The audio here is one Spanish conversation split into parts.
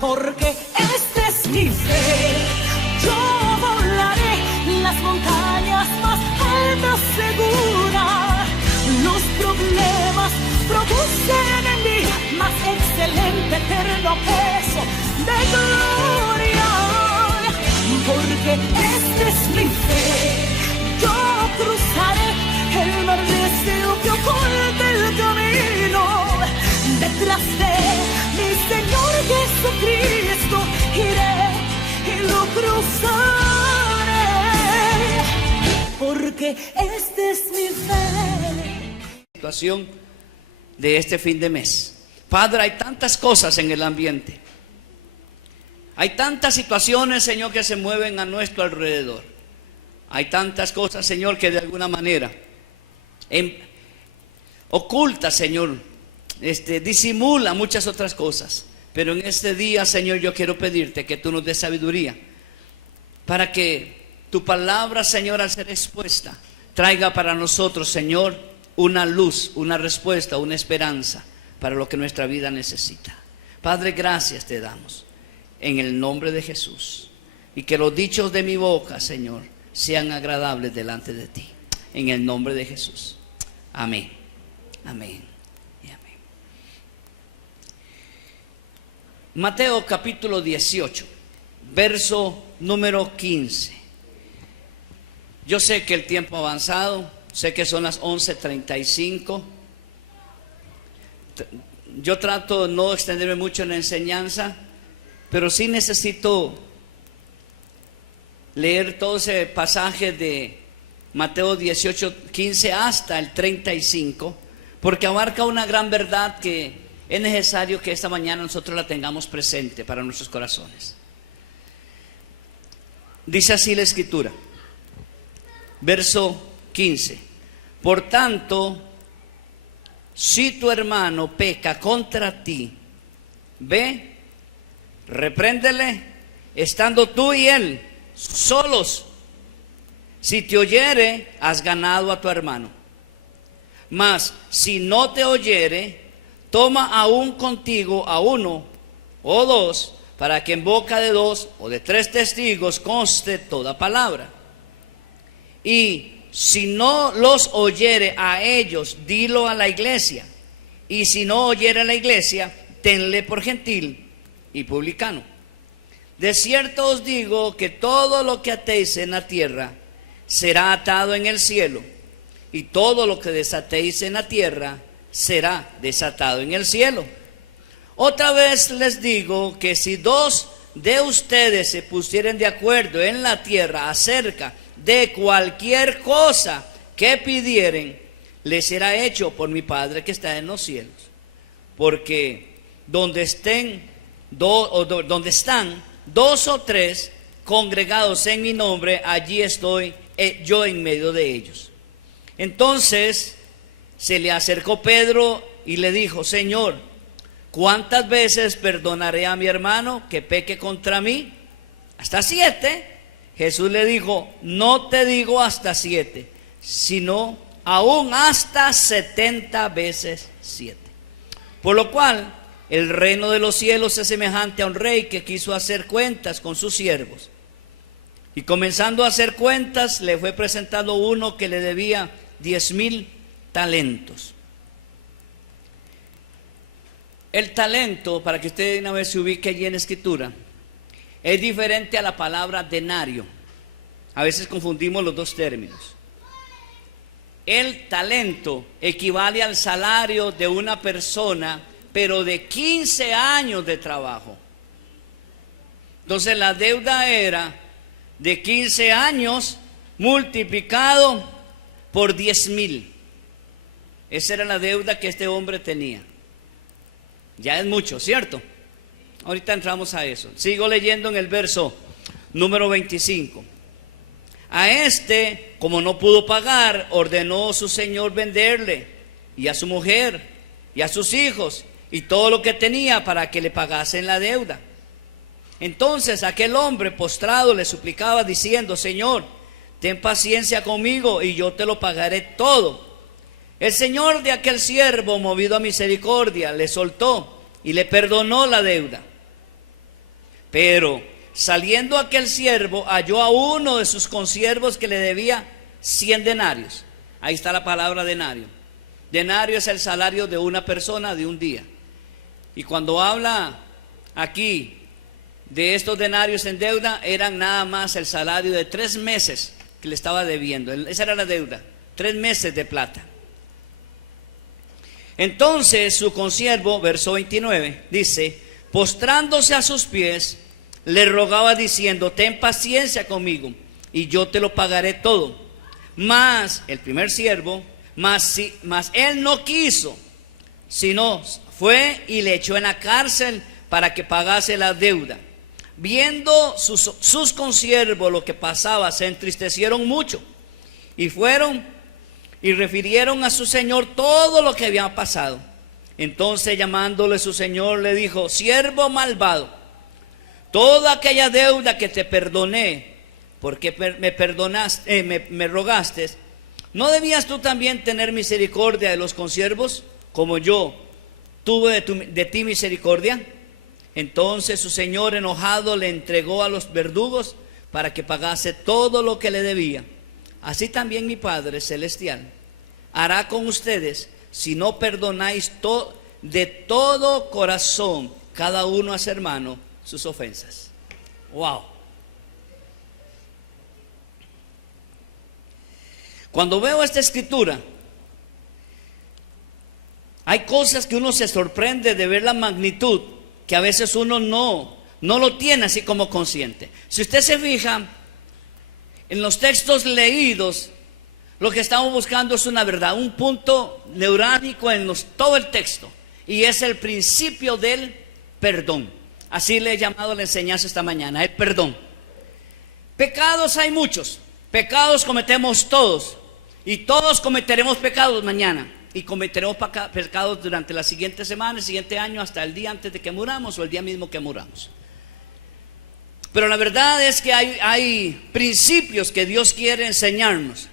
Porque este es mi fe, yo volaré las montañas más altas segura. Los problemas producen en mí más excelente eterno peso de gloria. Porque este es mi fe, yo cruzaré el mar deseo que oculta el camino. Detrás de mi Señor Jesucristo iré y lo cruzaré, porque este es mi fe. Situación de este fin de mes. Padre, hay tantas cosas en el ambiente. Hay tantas situaciones, Señor, que se mueven a nuestro alrededor. Hay tantas cosas, Señor, que de alguna manera oculta, Señor, disimula muchas otras cosas. Pero en este día, Señor, yo quiero pedirte que tú nos des sabiduría para que tu palabra, Señor, al ser expuesta, traiga para nosotros, Señor, una luz, una respuesta, una esperanza para lo que nuestra vida necesita. Padre, gracias te damos en el nombre de Jesús, y que los dichos de mi boca, Señor, sean agradables delante de ti, en el nombre de Jesús. Amén, amén y amén. Mateo capítulo 18, verso número 15. Yo sé que el tiempo ha avanzado, sé que son las 11:35. Yo trato de no extenderme mucho en la enseñanza, pero sí necesito leer todo ese pasaje de Mateo 18:15 hasta el 35, porque abarca una gran verdad que es necesario que esta mañana nosotros la tengamos presente para nuestros corazones. Dice así la Escritura, verso 15: por tanto, si tu hermano peca contra ti, ve, repréndele, estando tú y él solos. Si te oyere, has ganado a tu hermano. Mas si no te oyere, toma aún contigo a uno o dos, para que en boca de dos o de tres testigos conste toda palabra. Y si no los oyere a ellos, dilo a la iglesia. Y si no oyere a la iglesia, tenle por gentil y publicano. De cierto os digo que todo lo que atéis en la tierra será atado en el cielo, y todo lo que desatéis en la tierra será desatado en el cielo. Otra vez les digo que si dos de ustedes se pusieren de acuerdo en la tierra acerca de cualquier cosa que pidieren, les será hecho por mi Padre que está en los cielos. Porque donde están dos o tres congregados en mi nombre, allí estoy yo en medio de ellos. Entonces se le acercó Pedro y le dijo: Señor, ¿cuántas veces perdonaré a mi hermano que peque contra mí? ¿Hasta 7? Jesús le dijo: no te digo hasta 7, sino aún hasta 70 veces 7. Por lo cual el reino de los cielos es semejante a un rey que quiso hacer cuentas con sus siervos. Y comenzando a hacer cuentas, le fue presentado uno que le debía 10,000 talentos. El talento, para que usted una vez se ubique allí en la Escritura, es diferente a la palabra denario. A veces confundimos los dos términos. El talento equivale al salario de una persona, pero de 15 años de trabajo. Entonces la deuda era de 15 años multiplicado por 10,000. Esa era la deuda que este hombre tenía. Ya es mucho, ¿cierto? Ahorita entramos a eso. Sigo leyendo en el verso número 25. A este, como no pudo pagar, ordenó su señor venderle, y a su mujer, y a sus hijos, y todo lo que tenía, para que le pagasen la deuda. Entonces aquel hombre postrado le suplicaba diciendo: Señor, ten paciencia conmigo y yo te lo pagaré todo. El señor de aquel siervo, movido a misericordia, le soltó y le perdonó la deuda. Pero saliendo aquel siervo, halló a uno de sus consiervos que le debía 100 denarios. Ahí está la palabra denario. Denario es el salario de una persona de un día. Y cuando habla aquí de estos denarios en deuda, eran nada más el salario de 3 meses que le estaba debiendo. Esa era la deuda, 3 meses de plata. Entonces su consiervo, verso 29, dice: postrándose a sus pies, le rogaba diciendo: ten paciencia conmigo y yo te lo pagaré todo. Mas el primer siervo, mas él no quiso, sino fue y le echó en la cárcel para que pagase la deuda. Viendo sus consiervos lo que pasaba, se entristecieron mucho y fueron y refirieron a su señor todo lo que había pasado. Entonces, llamándole su señor, le dijo: siervo malvado, toda aquella deuda que te perdoné, porque me rogaste, ¿no debías tú también tener misericordia de los consiervos, como yo tuve de ti misericordia? Entonces su señor, enojado, le entregó a los verdugos para que pagase todo lo que le debía. Así también mi Padre Celestial hará con ustedes si no perdonáis de todo corazón cada uno a su hermano sus ofensas. Wow. Cuando veo esta escritura, hay cosas que uno se sorprende de ver la magnitud, que a veces uno no lo tiene así como consciente. Si usted se fija en los textos leídos, lo que estamos buscando es una verdad, un punto neurálgico en todo el texto, y es el principio del perdón. Así le he llamado la enseñanza esta mañana, el perdón. Pecados hay muchos, pecados cometemos todos, y todos cometeremos pecados mañana, y cometeremos pecados durante la siguiente semana, el siguiente año, hasta el día antes de que muramos o el día mismo que muramos. Pero la verdad es que hay principios que Dios quiere enseñarnos,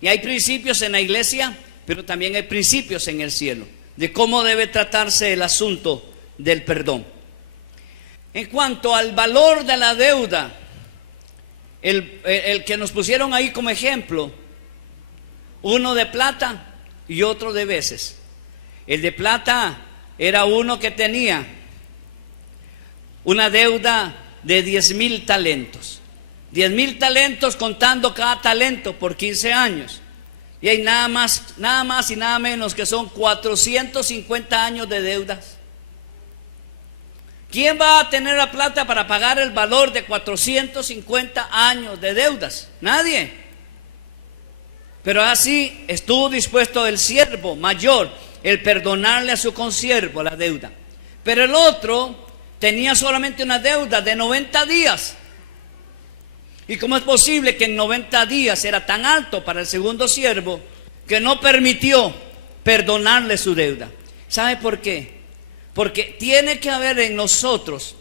y hay principios en la iglesia, pero también hay principios en el cielo, de cómo debe tratarse el asunto del perdón. En cuanto al valor de la deuda, el que nos pusieron ahí como ejemplo, uno de plata y otro de veces. El de plata era uno que tenía una deuda de 10,000 talentos. 10,000 talentos contando cada talento por 15 años. Y hay nada más y nada menos que son 450 años de deudas. ¿Quién va a tener la plata para pagar el valor de 450 años de deudas? Nadie. Pero así estuvo dispuesto el siervo mayor, el perdonarle a su consiervo la deuda. Pero el otro tenía solamente una deuda de 90 días. ¿Y cómo es posible que en 90 días era tan alto para el segundo siervo que no permitió perdonarle su deuda? ¿Sabe por qué? Porque tiene que haber en nosotros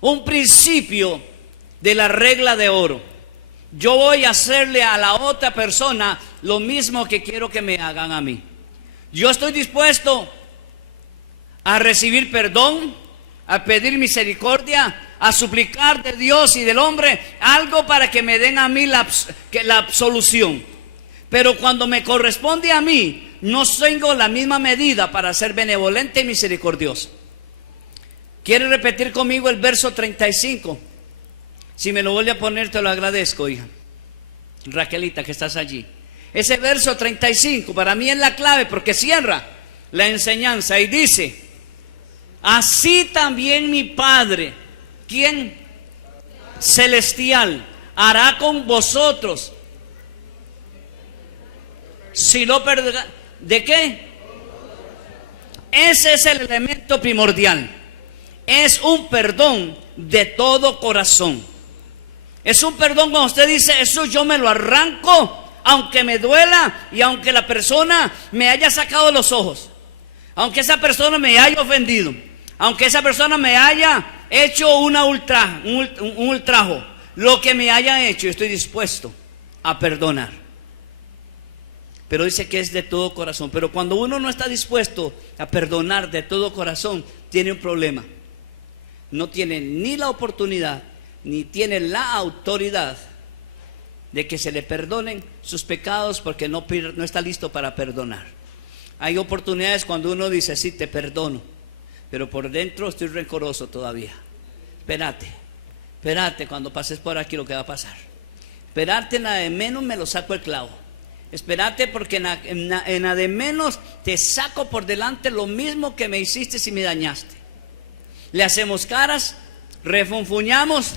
un principio de la regla de oro. Yo voy a hacerle a la otra persona lo mismo que quiero que me hagan a mí. Yo estoy dispuesto a recibir perdón, a pedir misericordia, a suplicar de Dios y del hombre algo para que me den a mí la absolución. Pero cuando me corresponde a mí, no tengo la misma medida para ser benevolente y misericordioso. ¿Quiere repetir conmigo el verso 35? Si me lo vuelve a poner, te lo agradezco, hija Raquelita, que estás allí. Ese verso 35 para mí es la clave, porque cierra la enseñanza y dice: así también mi Padre, ¿quién? Celestial, hará con vosotros si lo perdonáis. ¿De qué? Ese es el elemento primordial. Es un perdón de todo corazón. Es un perdón cuando usted dice: eso yo me lo arranco, aunque me duela y aunque la persona me haya sacado los ojos, aunque esa persona me haya ofendido, aunque esa persona me haya hecho un ultrajo, lo que me haya hecho, yo estoy dispuesto a perdonar. Pero dice que es de todo corazón. Pero cuando uno no está dispuesto a perdonar de todo corazón, tiene un problema. no tiene ni la oportunidad, ni tiene la autoridad de que se le perdonen sus pecados porque no está listo para perdonar. Hay oportunidades cuando uno dice, sí, te perdono, pero por dentro estoy rencoroso todavía. Espérate cuando pases por aquí lo que va a pasar. Espérate, nada de menos me lo saco el clavo. Espérate porque en nada de menos te saco por delante lo mismo que me hiciste si me dañaste. Le hacemos caras, refunfuñamos,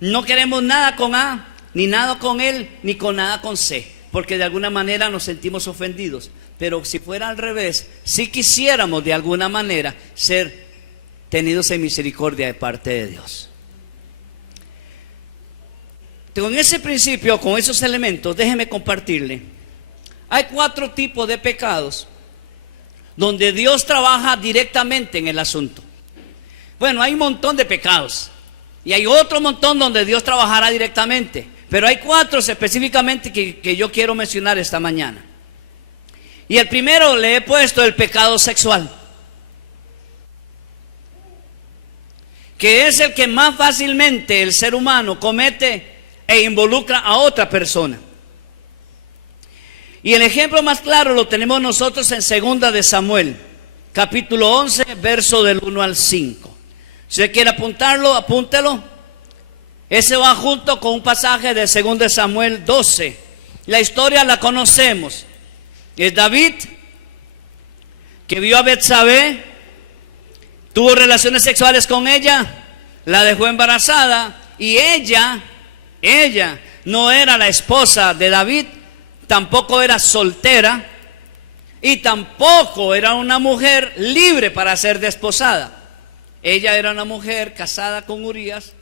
no queremos nada con A, ni nada con él, ni con nada con C, porque de alguna manera nos sentimos ofendidos. Pero si fuera al revés, si quisiéramos de alguna manera ser tenidos en misericordia de parte de Dios. Con ese principio, con esos elementos, déjeme compartirle. Hay 4 tipos de pecados donde Dios trabaja directamente en el asunto. Bueno, hay un montón de pecados y hay otro montón donde Dios trabajará directamente, pero hay 4 específicamente que yo quiero mencionar esta mañana. Y el primero le he puesto el pecado sexual, que es el que más fácilmente el ser humano comete e involucra a otra persona. Y el ejemplo más claro lo tenemos nosotros en 2 de Samuel, capítulo 11, verso del 1 al 5. Si usted quiere apuntarlo, apúntelo. Ese va junto con un pasaje de 2 de Samuel 12. La historia la conocemos. Es David que vio a Betsabé, tuvo relaciones sexuales con ella, la dejó embarazada y ella no era la esposa de David, tampoco era soltera y tampoco era una mujer libre para ser desposada. Ella era una mujer casada con Urías,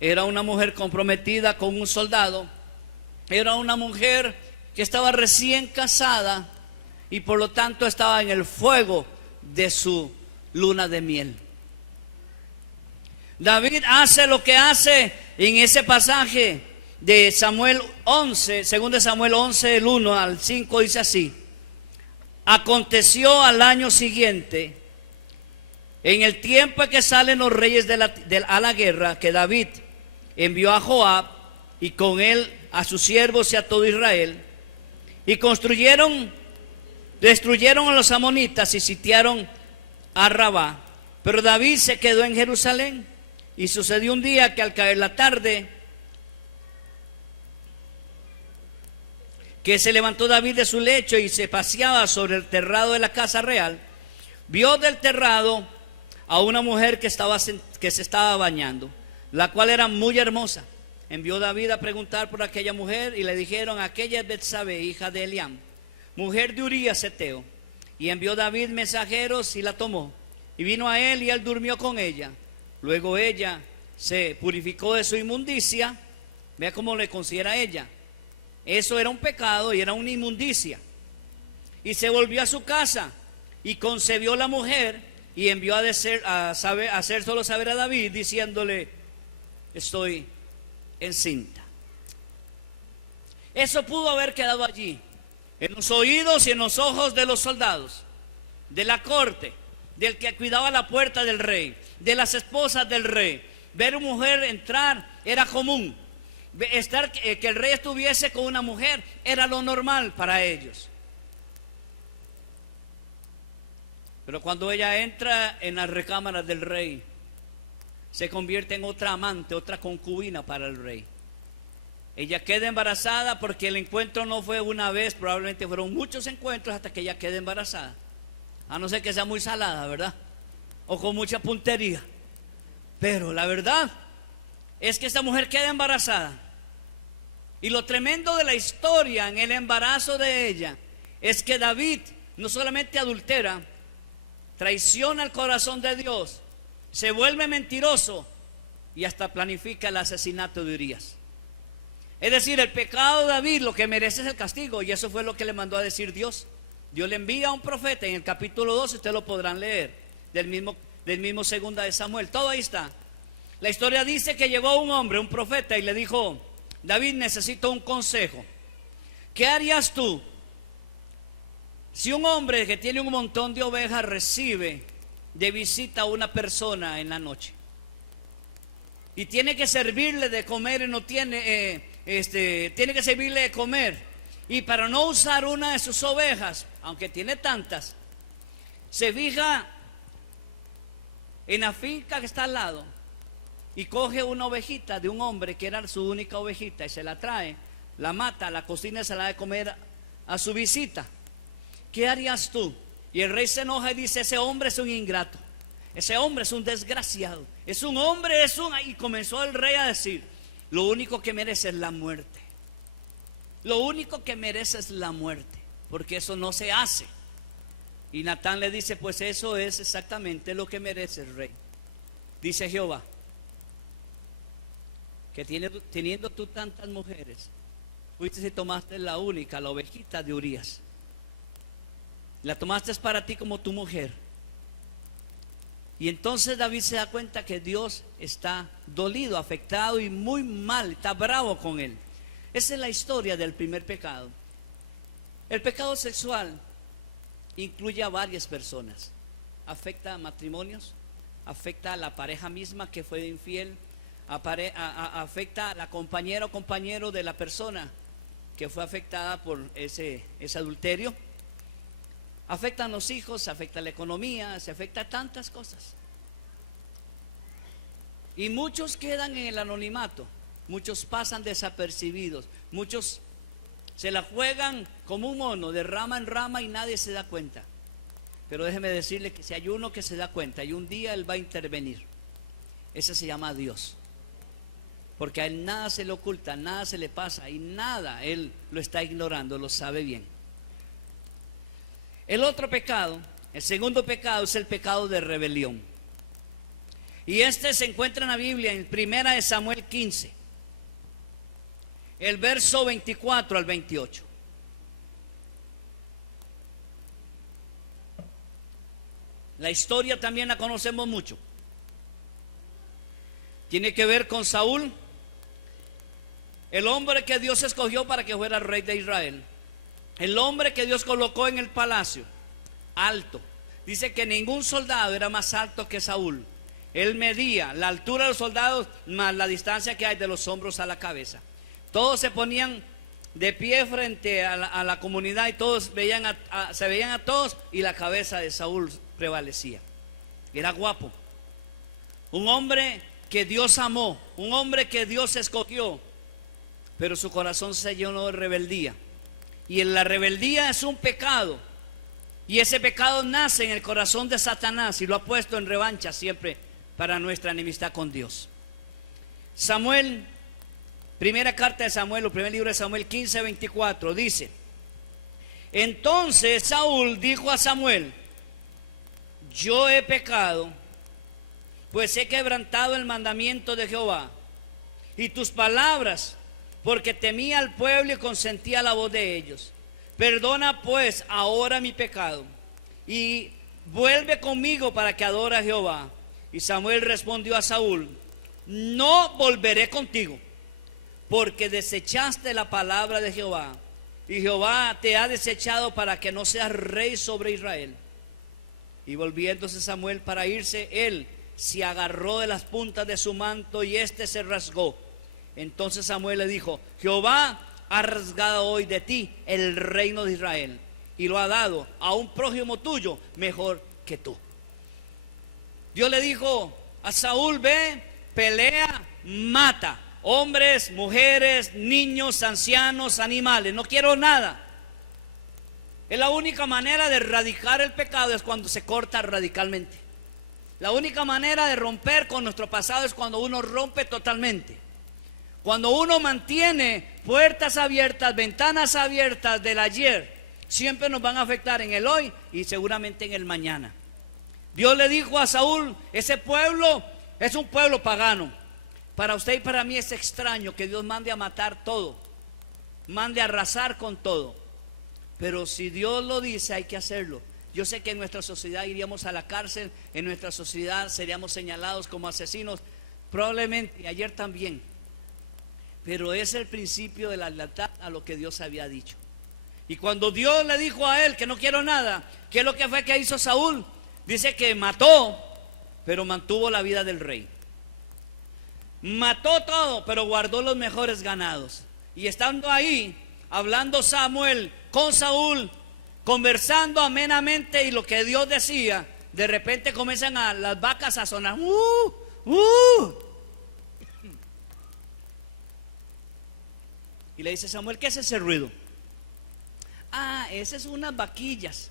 era una mujer comprometida con un soldado, era una mujer que estaba recién casada y por lo tanto estaba en el fuego de su luna de miel. David hace lo que hace en ese pasaje de Samuel 11, 2 de Samuel 11, el 1 al 5, dice así: aconteció al año siguiente, en el tiempo en que salen los reyes a la guerra, que David envió a Joab y con él a sus siervos y a todo Israel, y destruyeron a los amonitas y sitiaron a Rabá. Pero David se quedó en Jerusalén. Y sucedió un día que al caer la tarde, que se levantó David de su lecho y se paseaba sobre el terrado de la casa real, vio del terrado a una mujer que se estaba bañando, la cual era muy hermosa. Envió David a preguntar por aquella mujer y le dijeron: aquella es Betsabé, hija de Eliam, mujer de Urías Heteo. Y envió David mensajeros y la tomó, y vino a él y él durmió con ella. Luego ella se purificó de su inmundicia. Vea cómo le considera ella. Eso era un pecado y era una inmundicia. Y se volvió a su casa y concebió la mujer y envió a hacérselo saber a David, diciéndole: estoy encinta. Eso pudo haber quedado allí, en los oídos y en los ojos de los soldados, de la corte, del que cuidaba la puerta del rey, de las esposas del rey. Ver a una mujer entrar era común. Que el rey estuviese con una mujer era lo normal para ellos. Pero cuando ella entra en las recámaras del rey, se convierte en otra amante, otra concubina para el rey. Ella queda embarazada porque el encuentro no fue una vez, probablemente fueron muchos encuentros hasta que ella quede embarazada. A no ser que sea muy salada, ¿verdad? O con mucha puntería. Pero la verdad es que esta mujer queda embarazada. Y lo tremendo de la historia en el embarazo de ella es que David no solamente adultera, traiciona el corazón de Dios, se vuelve mentiroso y hasta planifica el asesinato de Urías. Es decir, el pecado de David lo que merece es el castigo, y eso fue lo que le mandó a decir Dios. Dios le envía a un profeta en el capítulo 12, ustedes lo podrán leer, del mismo 2 de Samuel, todo ahí está. La historia dice que llegó un hombre, un profeta, y le dijo: David, necesito un consejo. ¿Qué harías tú si un hombre que tiene un montón de ovejas recibe de visita a una persona en la noche? y tiene que servirle de comer y no tiene, tiene que servirle de comer. Y para no usar una de sus ovejas, aunque tiene tantas, se fija en la finca que está al lado y coge una ovejita de un hombre que era su única ovejita y se la trae, la mata, la cocina y se la da de comer a su visita. ¿Qué harías tú? Y el rey se enoja y dice: ese hombre es un ingrato, ese hombre es un desgraciado, es un hombre, y comenzó el rey a decir: lo único que merece es la muerte, lo único que merece es la muerte, porque eso no se hace. Y Natán le dice: pues eso es exactamente lo que merece el rey. Dice Jehová que teniendo tú tantas mujeres, fuiste y tomaste la única, la ovejita de Urías, la tomaste para ti como tu mujer. Y entonces David se da cuenta que Dios está dolido, afectado y muy mal, está bravo con él. Esa es la historia del primer pecado. El pecado sexual incluye a varias personas. Afecta a matrimonios, afecta a la pareja misma que fue infiel, afecta a la compañera o compañero de la persona que fue afectada por ese adulterio. Afecta a los hijos, afecta a la economía, se afecta a tantas cosas. Y muchos quedan en el anonimato, muchos pasan desapercibidos, muchos se la juegan como un mono de rama en rama y nadie se da cuenta. Pero déjeme decirle que si hay uno que se da cuenta y un día Él va a intervenir, ese se llama Dios. Porque a Él nada se le oculta, nada se le pasa y nada Él lo está ignorando, lo sabe bien. El otro pecado, el segundo pecado, es el pecado de rebelión. Y este se encuentra en la Biblia en 1 Samuel 15, el verso 24 al 28. La historia también la conocemos mucho. Tiene que ver con Saúl, el hombre que Dios escogió para que fuera rey de Israel. El hombre que Dios colocó en el palacio, alto. Dice que ningún soldado era más alto que Saúl. Él medía la altura de los soldados más la distancia que hay de los hombros a la cabeza. Todos se ponían de pie frente a la comunidad y todos se veían a todos, y la cabeza de Saúl prevalecía. Era guapo, un hombre que Dios amó, un hombre que Dios escogió, pero su corazón se llenó de rebeldía. Y en la rebeldía es un pecado, y ese pecado nace en el corazón de Satanás y lo ha puesto en revancha siempre para nuestra enemistad con Dios. Samuel, primera carta de Samuel, o primer libro de Samuel 15, 24, dice: entonces Saúl dijo a Samuel: yo he pecado, pues he quebrantado el mandamiento de Jehová y tus palabras, porque temía al pueblo y consentía la voz de ellos. Perdona pues ahora mi pecado y vuelve conmigo para que adore a Jehová. Y Samuel respondió a Saúl: no volveré contigo, porque desechaste la palabra de Jehová, y Jehová te ha desechado para que no seas rey sobre Israel. Y volviéndose Samuel para irse, él se agarró de las puntas de su manto y se rasgó. Entonces Samuel le dijo: Jehová ha rasgado hoy de ti el reino de Israel y lo ha dado a un prójimo tuyo mejor que tú. Dios le dijo a Saúl: ve, pelea, mata hombres, mujeres, niños, ancianos, animales. No quiero nada. Es la única manera de erradicar el pecado, es cuando se corta radicalmente. La única manera de romper con nuestro pasado es cuando uno rompe totalmente. Cuando uno mantiene puertas abiertas, ventanas abiertas del ayer, siempre nos van a afectar en el hoy y seguramente en el mañana. Dios le dijo a Saúl: ese pueblo es un pueblo pagano. Para usted y para mí es extraño que Dios mande a matar todo, mande a arrasar con todo. Pero si Dios lo dice, hay que hacerlo. Yo sé que en nuestra sociedad iríamos a la cárcel, en nuestra sociedad seríamos señalados como asesinos, probablemente, y ayer también. Pero es el principio de la lealtad a lo que Dios había dicho. Y cuando Dios le dijo a él que no quiero nada, ¿qué es lo que fue que hizo Saúl? Dice que mató, pero mantuvo la vida del rey. mató todo, pero guardó los mejores ganados. Y estando ahí, hablando Samuel con Saúl, conversando amenamente y lo que Dios decía, de repente comienzan las vacas a sonar. Y le dice Samuel, ¿qué es ese ruido? Esas son unas vaquillas.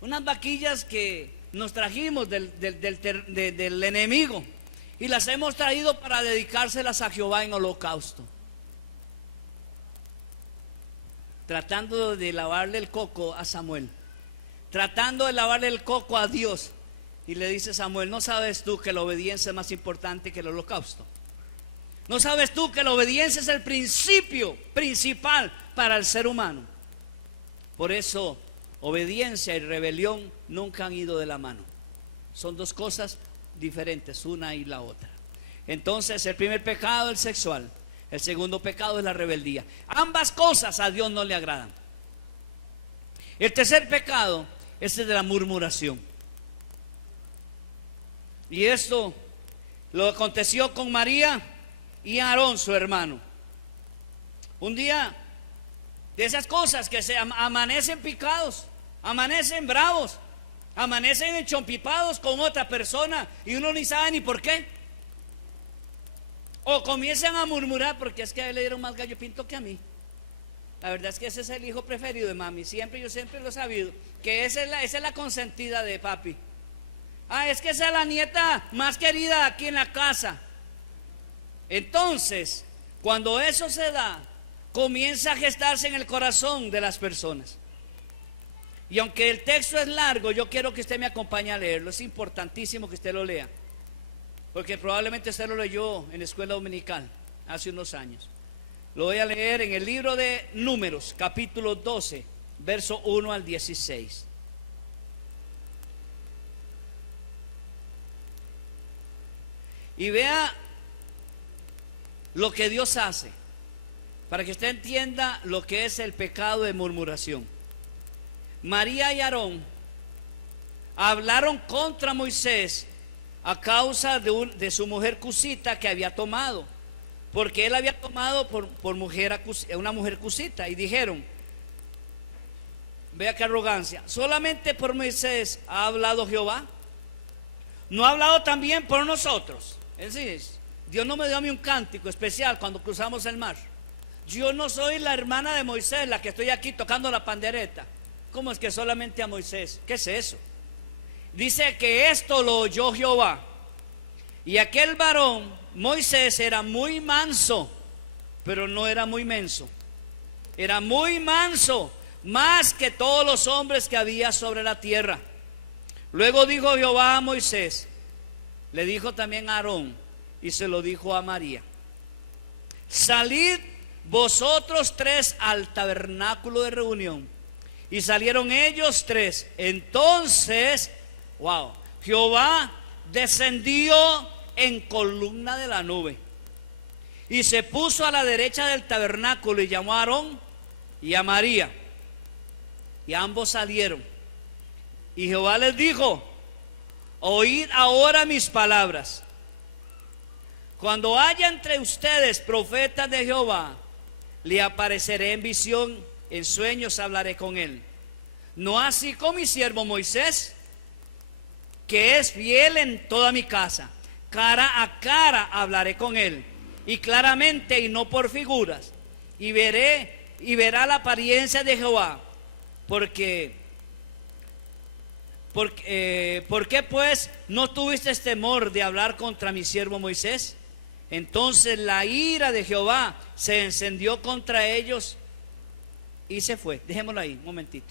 Unas vaquillas que nos trajimos del enemigo. Y las hemos traído para dedicárselas a Jehová en holocausto. Tratando de lavarle el coco a Samuel. Tratando de lavarle el coco a Dios. Y le dice Samuel, ¿no sabes tú que la obediencia es más importante que el holocausto? ¿No sabes tú que la obediencia es el principio principal para el ser humano? Por eso, obediencia y rebelión nunca han ido de la mano. Son dos cosas diferentes, una y la otra. Entonces, el primer pecado es el sexual. El segundo pecado es la rebeldía. Ambas cosas a Dios no le agradan. El tercer pecado es el de la murmuración. Y esto lo aconteció con María y Aarón, su hermano. Un día de esas cosas que se amanecen picados, amanecen bravos, amanecen enchompipados con otra persona y uno ni sabe ni por qué. O comienzan a murmurar porque es que a él le dieron más gallo pinto que a mí. La verdad es que ese es el hijo preferido de mami. Yo siempre lo he sabido, que esa es la consentida de papi. Es que esa es la nieta más querida aquí en la casa. Entonces, cuando eso se da, comienza a gestarse en el corazón de las personas. Y aunque el texto es largo, yo quiero que usted me acompañe a leerlo. Es importantísimo que usted lo lea, porque probablemente usted lo leyó en la escuela dominical hace unos años. Lo voy a leer en el libro de Números, capítulo 12, verso 1 al 16. Y vea lo que Dios hace, para que usted entienda lo que es el pecado de murmuración. María y Aarón hablaron contra Moisés a causa de su mujer cusita que había tomado, porque él había tomado por una mujer cusita, y dijeron, vea qué arrogancia, solamente por Moisés ha hablado Jehová, no ha hablado también por nosotros. Es decir, Dios no me dio a mí un cántico especial cuando cruzamos el mar. Yo no soy la hermana de Moisés, la que estoy aquí tocando la pandereta. ¿Cómo es que solamente a Moisés? ¿Qué es eso? Dice que esto lo oyó Jehová. Y aquel varón, Moisés, era muy manso, pero no era muy menso. Era muy manso, más que todos los hombres que había sobre la tierra. Luego dijo Jehová a Moisés, le dijo también a Aarón, y se lo dijo a María: salid vosotros tres al tabernáculo de reunión. Y salieron ellos tres. Entonces, Jehová descendió en columna de la nube y se puso a la derecha del tabernáculo y llamó a Aarón y a María, y ambos salieron. Y Jehová les dijo: oíd ahora mis palabras. Cuando haya entre ustedes profetas de Jehová, le apareceré en visión, en sueños hablaré con él. No así con mi siervo Moisés, que es fiel en toda mi casa. Cara a cara hablaré con él, y claramente y no por figuras. Y verá la apariencia de Jehová. ¿Por qué pues no tuviste temor de hablar contra mi siervo Moisés? Entonces la ira de Jehová se encendió contra ellos y se fue. Dejémoslo ahí un momentito.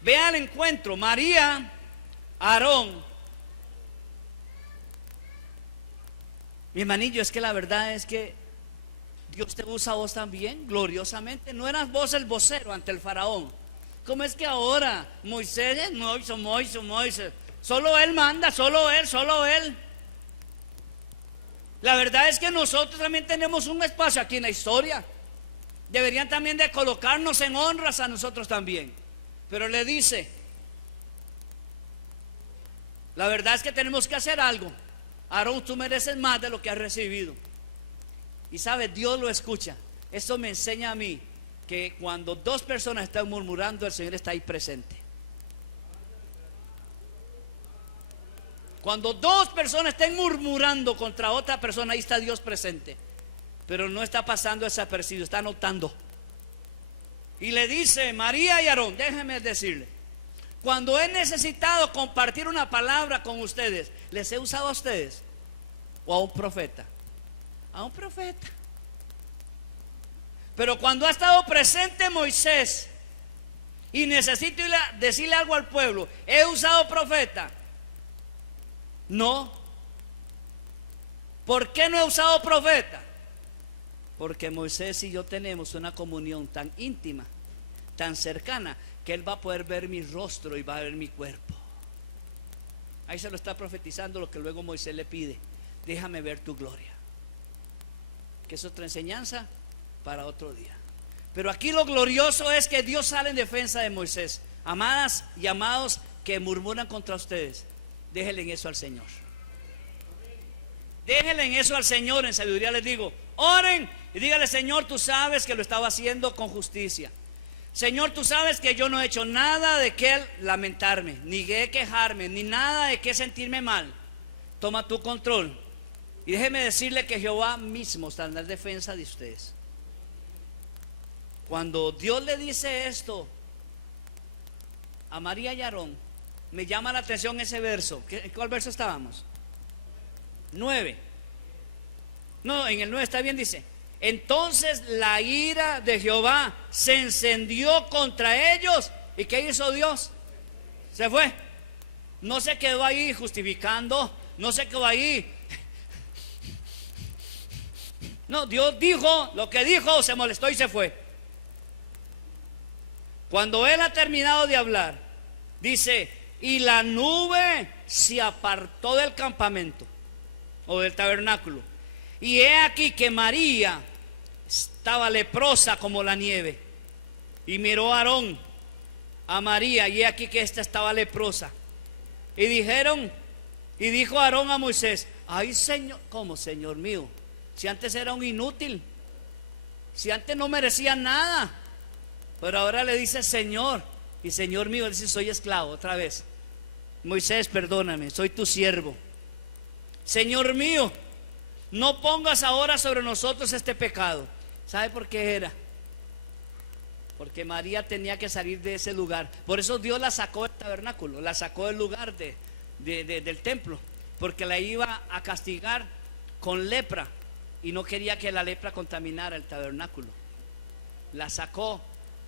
Vea el encuentro, María, Aarón. Mi hermanillo, es que la verdad es que Dios te usa a vos también gloriosamente. No eras vos el vocero ante el faraón. ¿Cómo es que ahora Moisés es Moisés? Solo él manda, solo él. La verdad es que nosotros también tenemos un espacio aquí en la historia. Deberían también de colocarnos en honras a nosotros también. Pero le dice, la verdad es que tenemos que hacer algo. Aarón, tú mereces más de lo que has recibido. Y sabes, Dios lo escucha. Esto me enseña a mí que cuando dos personas están murmurando, el Señor está ahí presente. Cuando dos personas estén murmurando contra otra persona, ahí está Dios presente. Pero no está pasando desapercibido, está notando. Y le dice: María y Aarón, déjenme decirle, cuando he necesitado compartir una palabra con ustedes, ¿les he usado a ustedes o a un profeta? A un profeta. Pero cuando ha estado presente Moisés y necesito decirle algo al pueblo, ¿he usado profeta? No. ¿Por qué no he usado profeta? Porque Moisés y yo tenemos una comunión tan íntima, tan cercana, que él va a poder ver mi rostro y va a ver mi cuerpo. Ahí se lo está profetizando lo que luego Moisés le pide: déjame ver tu gloria. Que es otra enseñanza para otro día. Pero aquí lo glorioso es que Dios sale en defensa de Moisés. Amadas y amados que murmuran contra ustedes, déjenle en eso al Señor. Déjenle en eso al Señor. En sabiduría les digo: oren y dígale: Señor, tú sabes que lo estaba haciendo con justicia. Señor, tú sabes que yo no he hecho nada de qué lamentarme, ni de quejarme, ni nada de qué sentirme mal. Toma tu control. Y déjeme decirle que Jehová mismo está en la defensa de ustedes. Cuando Dios le dice esto a María y Aarón, me llama la atención ese verso. ¿En cuál verso estábamos? 9. No, en el 9 está bien, dice: entonces la ira de Jehová se encendió contra ellos. ¿Y qué hizo Dios? Se fue. No se quedó ahí justificando, no se quedó ahí. No, Dios dijo lo que dijo, se molestó y se fue. Cuando él ha terminado de hablar, dice: y la nube se apartó del campamento o del tabernáculo, y he aquí que María estaba leprosa como la nieve. Y miró a Aarón, a María, y he aquí que ésta estaba leprosa. Y dijo Aarón a Moisés: ay, Señor, ¿cómo, Señor mío? Si antes era un inútil, si antes no merecía nada, pero ahora le dice Señor. Y Señor mío, dice: soy esclavo otra vez. Moisés, perdóname, soy tu siervo. Señor mío, no pongas ahora sobre nosotros este pecado. ¿Sabe por qué era? Porque María tenía que salir de ese lugar. Por eso Dios la sacó del tabernáculo, la sacó del lugar del templo, porque la iba a castigar con lepra y no quería que la lepra contaminara el tabernáculo. La sacó,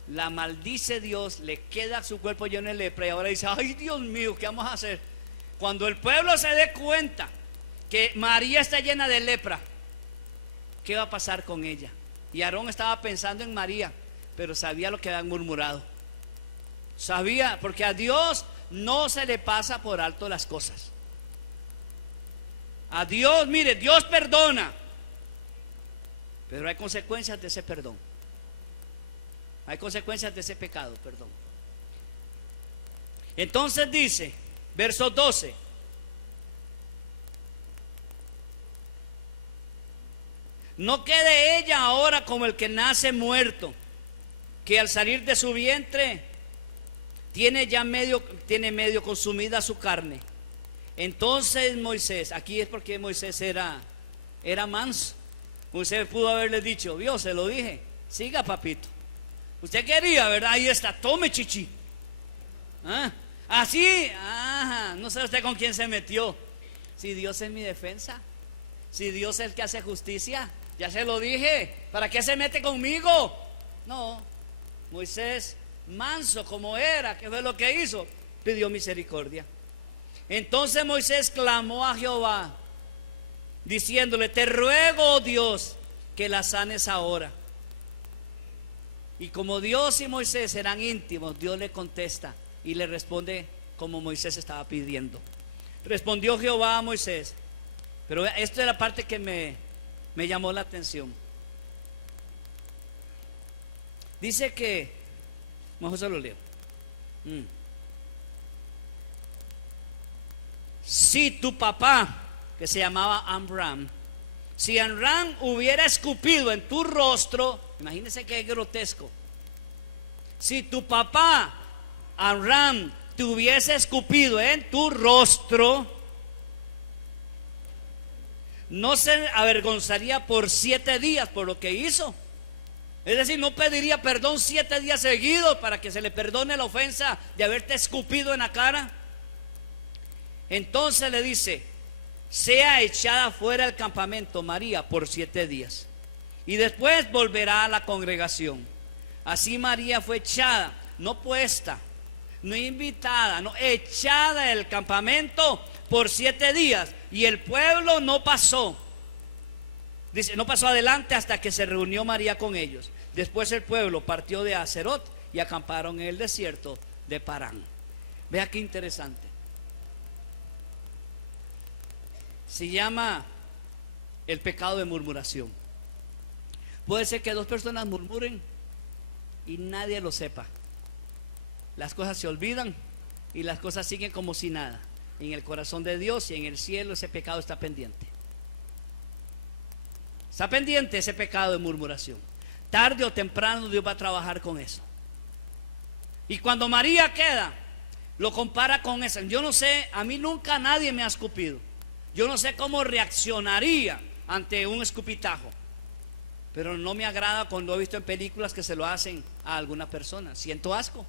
la maldice Dios, le queda su cuerpo lleno de lepra y ahora dice: ay, Dios mío, ¿qué vamos a hacer? Cuando el pueblo se dé cuenta que María está llena de lepra, ¿qué va a pasar con ella? Y Aarón estaba pensando en María, pero sabía lo que habían murmurado. Sabía, porque a Dios no se le pasa por alto las cosas. A Dios, mire, Dios perdona, pero hay consecuencias de ese perdón. Hay consecuencias de ese pecado, perdón. Entonces dice, verso 12: no quede ella ahora como el que nace muerto, que al salir de su vientre tiene medio consumida su carne. Entonces Moisés, aquí es porque Moisés era manso. Moisés pudo haberle dicho: vio, se lo dije, siga, papito. Usted quería, ¿verdad? Ahí está, tome, chichi. Así, no sé usted con quién se metió. Si Dios es mi defensa, si Dios es el que hace justicia, ya se lo dije. ¿Para qué se mete conmigo? No, Moisés, manso como era, ¿qué fue lo que hizo? Pidió misericordia. Entonces Moisés clamó a Jehová, diciéndole: te ruego, oh Dios, que la sanes ahora. Y como Dios y Moisés eran íntimos, Dios le contesta y le responde como Moisés estaba pidiendo. Respondió Jehová a Moisés. Pero esta es la parte que me llamó la atención. Dice que, mejor se lo leo. Si tu papá que se llamaba Amram. Si Amram hubiera escupido en tu rostro, imagínense que es grotesco. Si tu papá Amram te hubiese escupido en tu rostro, no se avergonzaría por 7 días por lo que hizo. Es decir, no pediría perdón 7 días seguidos para que se le perdone la ofensa de haberte escupido en la cara. Entonces le dice: sea echada fuera del campamento María por 7 días y después volverá a la congregación. Así María fue echada, no puesta, no invitada, no, echada del campamento por 7 días, y el pueblo no pasó. Dice, no pasó adelante hasta que se reunió María con ellos. Después el pueblo partió de Acerot y acamparon en el desierto de Parán. Vea qué interesante. Se llama el pecado de murmuración. Puede ser que 2 personas murmuren y nadie lo sepa. Las cosas se olvidan y las cosas siguen como si nada. En el corazón de Dios y en el cielo ese pecado está pendiente. Está pendiente ese pecado de murmuración. Tarde o temprano Dios va a trabajar con eso. Y cuando María queda, lo compara con eso. Yo no sé, a mí nunca nadie me ha escupido. Yo no sé cómo reaccionaría ante un escupitajo, pero no me agrada cuando he visto en películas que se lo hacen a alguna persona. Siento asco,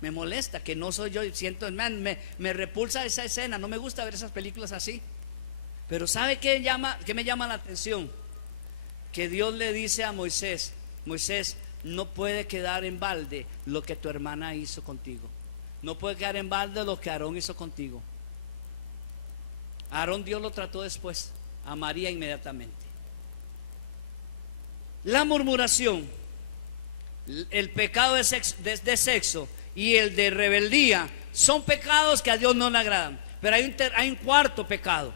me molesta, que no soy yo. Siento, me repulsa esa escena. No me gusta ver esas películas así. Pero ¿sabe qué me llama la atención? Que Dios le dice a Moisés: Moisés, no puede quedar en balde lo que tu hermana hizo contigo. No puede quedar en balde lo que Aarón hizo contigo. Aarón Dios lo trató después, a María inmediatamente. La murmuración, el pecado de sexo y el de rebeldía son pecados que a Dios no le agradan. Pero hay un cuarto pecado,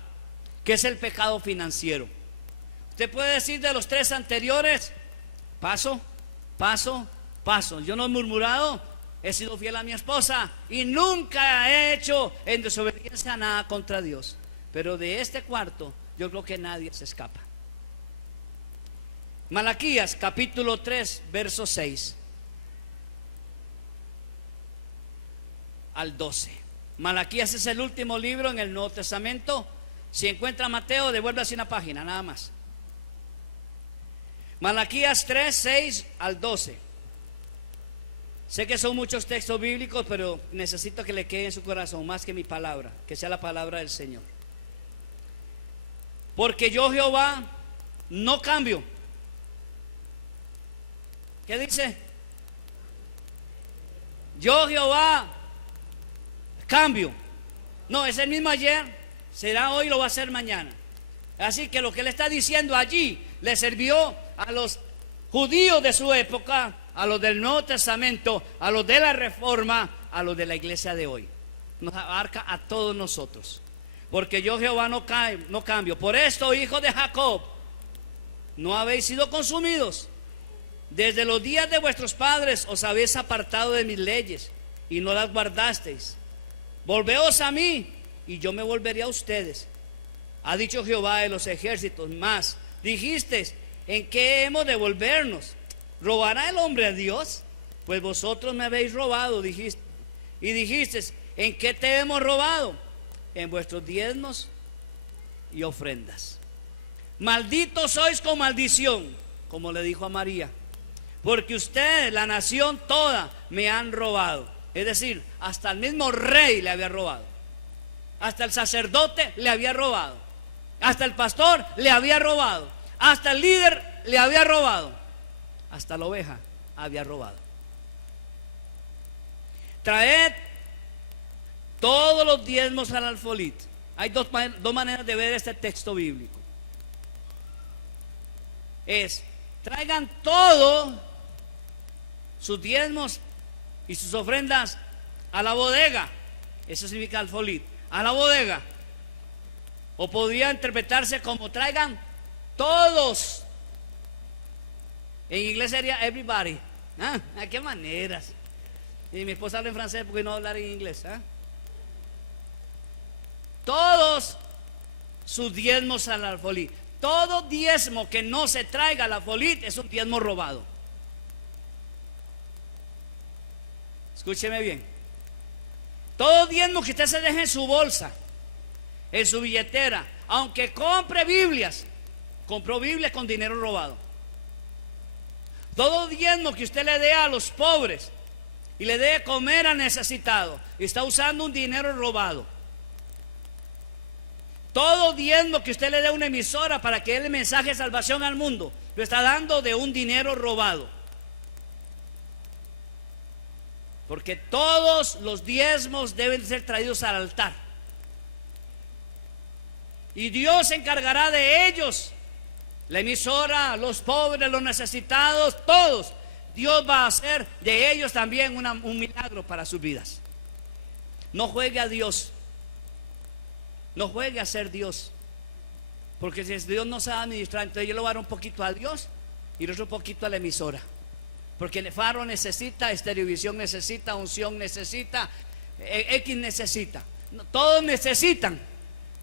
que es el pecado financiero. Usted puede decir de los 3 anteriores: paso, paso, paso. Yo no he murmurado, he sido fiel a mi esposa y nunca he hecho en desobediencia nada contra Dios. Pero de este cuarto yo creo que nadie se escapa. Malaquías capítulo 3 verso 6 al 12. Malaquías es el último libro en el Nuevo Testamento. Si encuentra Mateo, devuelve así una página, nada más. Malaquías 3, 6 al 12. Sé que son muchos textos bíblicos, pero necesito que le quede en su corazón más que mi palabra, que sea la palabra del Señor. Porque yo, Jehová, no cambio. ¿Qué dice? Yo, Jehová, cambio. No, es el mismo ayer, será hoy, lo va a hacer mañana. Así que lo que le está diciendo allí le sirvió a los judíos de su época, a los del Nuevo Testamento, a los de la Reforma, a los de la iglesia de hoy. Nos abarca a todos nosotros. Porque yo, Jehová, no cambio. Por esto, hijos de Jacob, no habéis sido consumidos. Desde los días de vuestros padres os habéis apartado de mis leyes y no las guardasteis. Volveos a mí y yo me volveré a ustedes, ha dicho Jehová de los ejércitos. Más dijisteis: ¿en qué hemos de volvernos? ¿Robará el hombre a Dios? Pues vosotros me habéis robado, dijiste. Y dijisteis: ¿en qué te hemos robado? En vuestros diezmos y ofrendas. Malditos sois con maldición, como le dijo a María, porque ustedes, la nación toda, me han robado. Es decir, hasta el mismo rey le había robado, hasta el sacerdote le había robado, hasta el pastor le había robado, hasta el líder le había robado, hasta la oveja había robado. Traed todos los diezmos al alfolí. Hay dos maneras de ver este texto bíblico. Traigan todos sus diezmos y sus ofrendas a la bodega. Eso significa alfolí, a la bodega. O podría interpretarse como: traigan todos. En inglés sería everybody. ¿A qué maneras? Y mi esposa habla en francés, porque no hablar en inglés. Todos sus diezmos al alfolí. Todo diezmo que no se traiga al alfolí es un diezmo robado. Escúcheme bien. Todo diezmo que usted se deje en su bolsa, en su billetera, aunque compre Biblias, compró Biblias con dinero robado. Todo diezmo que usted le dé a los pobres y le dé de comer al necesitado, está usando un dinero robado. Todo diezmo que usted le dé a una emisora para que dé el mensaje de salvación al mundo, lo está dando de un dinero robado. Porque todos los diezmos deben ser traídos al altar. Y Dios se encargará de ellos. La emisora, los pobres, los necesitados, todos. Dios va a hacer de ellos también un milagro para sus vidas. No juegue a Dios. No juegue a ser Dios. Porque si Dios no sabe administrar, entonces yo le voy a dar un poquito a Dios y el otro poquito a la emisora. Porque el faro necesita, Estereovisión necesita, unción necesita, X necesita. Todos necesitan.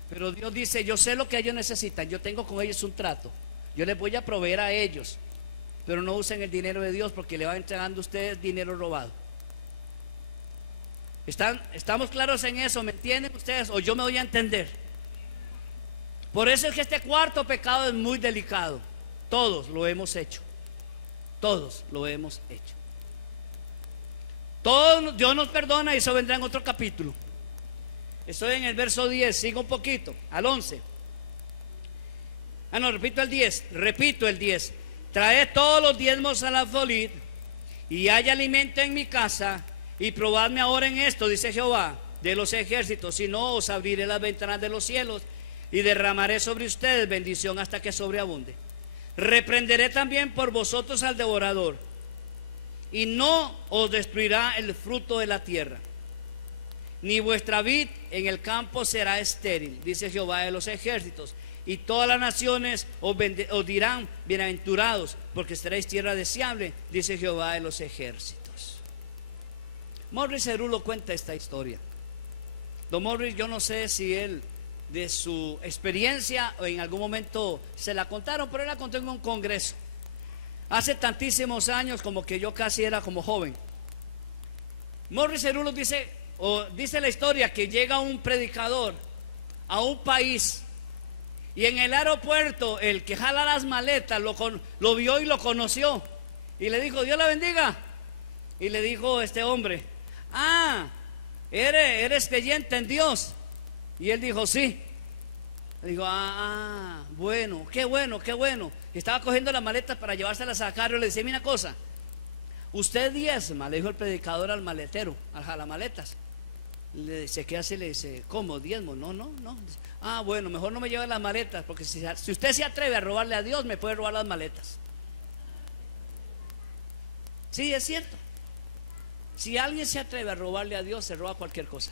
Pero Dios dice, yo sé lo que ellos necesitan, yo tengo con ellos un trato. Yo les voy a proveer a ellos. Pero no usen el dinero de Dios porque le van entregando a ustedes dinero robado. ¿Estamos claros en eso? ¿Me entienden ustedes? ¿O yo me voy a entender? Por eso es que este cuarto pecado es muy delicado. Todos lo hemos hecho. Todos lo hemos hecho. Todos, Dios nos perdona y eso vendrá en otro capítulo. Estoy en el verso 10, sigo un poquito, al 11. Repito el 10. Traed todos los diezmos al alfolí y haya alimento en mi casa y probadme ahora en esto, dice Jehová de los ejércitos, si no os abriré las ventanas de los cielos y derramaré sobre ustedes bendición hasta que sobreabunde. Reprenderé también por vosotros al devorador y no os destruirá el fruto de la tierra, ni vuestra vid en el campo será estéril, dice Jehová de los ejércitos. Y todas las naciones os dirán bienaventurados, porque estaréis tierra deseable, dice Jehová de los ejércitos. Morris Cerulo cuenta esta historia. Don Morris, yo no sé si él de su experiencia o en algún momento se la contaron, pero él la contó en un congreso hace tantísimos años, como que yo casi era como joven. Morris Cerulo dice la historia que llega un predicador a un país y en el aeropuerto el que jala las maletas lo vio y lo conoció y le dijo, Dios la bendiga. Y le dijo este hombre, eres creyente en Dios. Y él dijo, sí. Le dijo, bueno, qué bueno. Y estaba cogiendo las maletas para llevárselas a Carlos. Le dice, mira cosa, usted diezma, le dijo el predicador al maletero, al jalamaletas. Le dice, ¿qué hace? Le dice, ¿cómo? ¿Diezmo? No. Bueno, mejor no me lleve las maletas, porque si usted se atreve a robarle a Dios, me puede robar las maletas. Sí, es cierto. Si alguien se atreve a robarle a Dios, se roba cualquier cosa.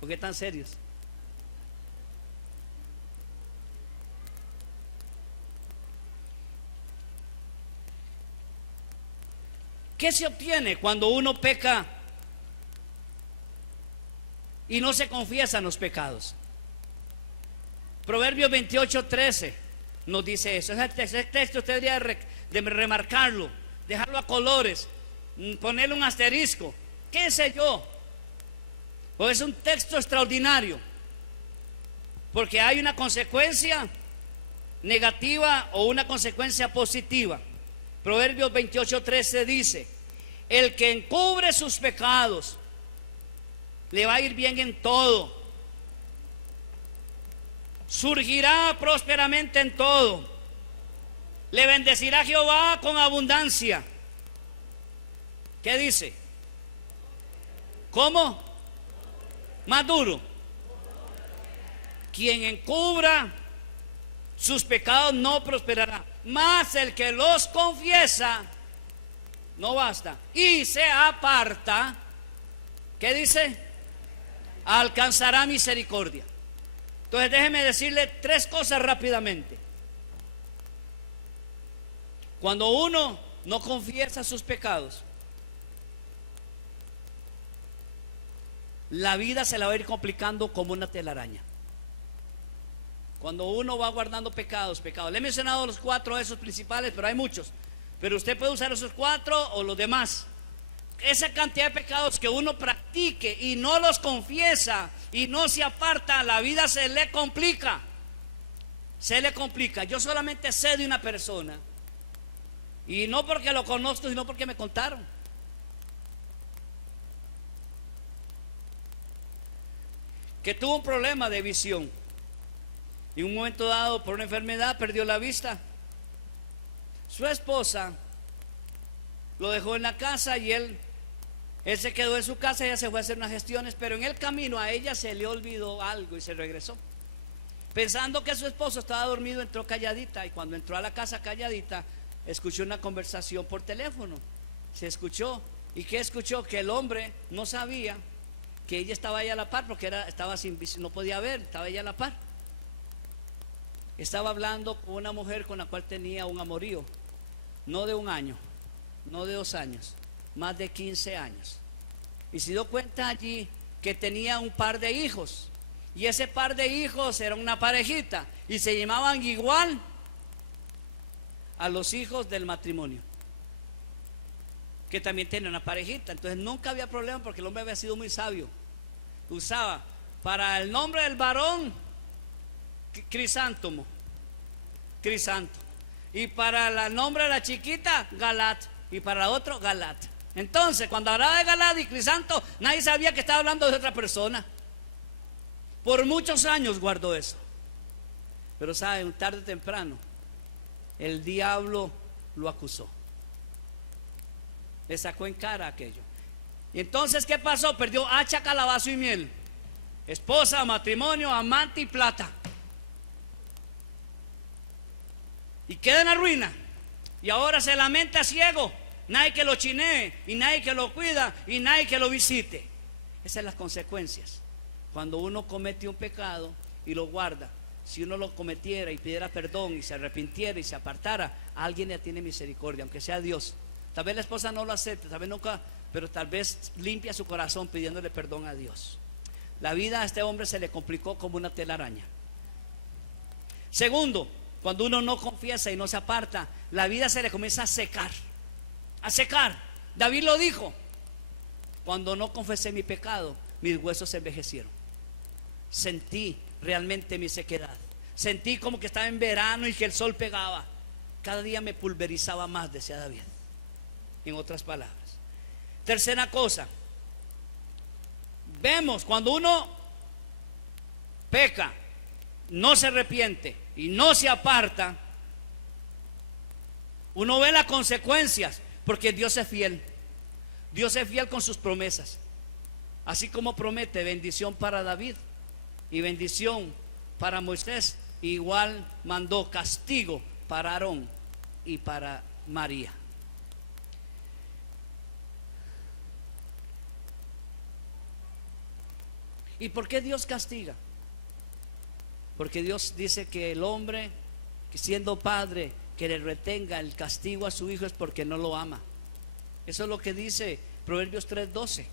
¿Por qué tan serios? ¿Qué se obtiene cuando uno peca y no se confiesan los pecados? Proverbios 28:13 nos dice eso. Ese texto usted debería de remarcarlo, dejarlo a colores, ponerle un asterisco, qué sé yo. Pues es un texto extraordinario, porque hay una consecuencia negativa o una consecuencia positiva. Proverbios 28:13 dice, el que encubre sus pecados le va a ir bien en todo, surgirá prósperamente en todo, le bendecirá Jehová con abundancia. ¿Qué dice? ¿Cómo? Más duro. Quien encubra sus pecados no prosperará, mas el que los confiesa no basta y se aparta, ¿qué dice? Alcanzará misericordia. Entonces déjeme decirle tres cosas rápidamente. Cuando uno no confiesa sus pecados, la vida se la va a ir complicando como una telaraña. Cuando uno va guardando pecados. Le he mencionado los 4 de esos principales, pero hay muchos. Pero usted puede usar esos 4 o los demás. Esa cantidad de pecados que uno practique y no los confiesa y no se aparta, la vida se le complica. Se le complica. Yo solamente sé de una persona, y no porque lo conozco, sino porque me contaron, que tuvo un problema de visión y en un momento dado, por una enfermedad, perdió la vista. Su esposa lo dejó en la casa y él se quedó en su casa. Ella se fue a hacer unas gestiones, pero en el camino a ella se le olvidó algo y se regresó. Pensando que su esposo estaba dormido, entró calladita, y cuando entró a la casa calladita, escuchó una conversación por teléfono. Se escuchó. ¿Y qué escuchó? Que el hombre no sabía que ella estaba ahí a la par, porque estaba no podía ver, estaba ella a la par. Estaba hablando con una mujer con la cual tenía un amorío, no de 1 año, no de 2 años, más de 15 años. Y se dio cuenta allí que tenía un par de hijos, y ese par de hijos era una parejita, y se llamaban igual a los hijos del matrimonio, que también tenía una parejita. Entonces nunca había problema, porque el hombre había sido muy sabio. Usaba para el nombre del varón Crisanto, y para el nombre de la chiquita Galat, y para el otro Galat. Entonces cuando hablaba de Galat y Crisanto, nadie sabía que estaba hablando de otra persona. Por muchos años guardó eso. Pero saben, tarde o temprano el diablo lo acusó, le sacó en cara aquello. Y entonces, ¿qué pasó? Perdió hacha, calabazo y miel, esposa, matrimonio, amante y plata, y queda en la ruina. Y ahora se lamenta ciego, nadie que lo chinee, y nadie que lo cuida, y nadie que lo visite. Esas son las consecuencias cuando uno comete un pecado y lo guarda. Si uno lo cometiera y pidiera perdón y se arrepintiera y se apartara, alguien le tiene misericordia, aunque sea Dios. Tal vez la esposa no lo acepte, tal vez nunca, pero tal vez limpia su corazón pidiéndole perdón a Dios. La vida a este hombre se le complicó como una telaraña. Segundo, cuando uno no confiesa y no se aparta, la vida se le comienza a secar. A secar. David lo dijo: cuando no confesé mi pecado, mis huesos se envejecieron. Sentí realmente mi sequedad. Sentí como que estaba en verano y que el sol pegaba. Cada día me pulverizaba más, decía David. En otras palabras. Tercera cosa, vemos cuando uno peca, no se arrepiente y no se aparta, uno ve las consecuencias, porque Dios es fiel. Dios es fiel con sus promesas. Así como promete bendición para David y bendición para Moisés, igual mandó castigo para Aarón y para María. ¿Y por qué Dios castiga? Porque Dios dice que el hombre, que siendo padre, que le retenga el castigo a su hijo es porque no lo ama. Eso es lo que dice Proverbios 3:12.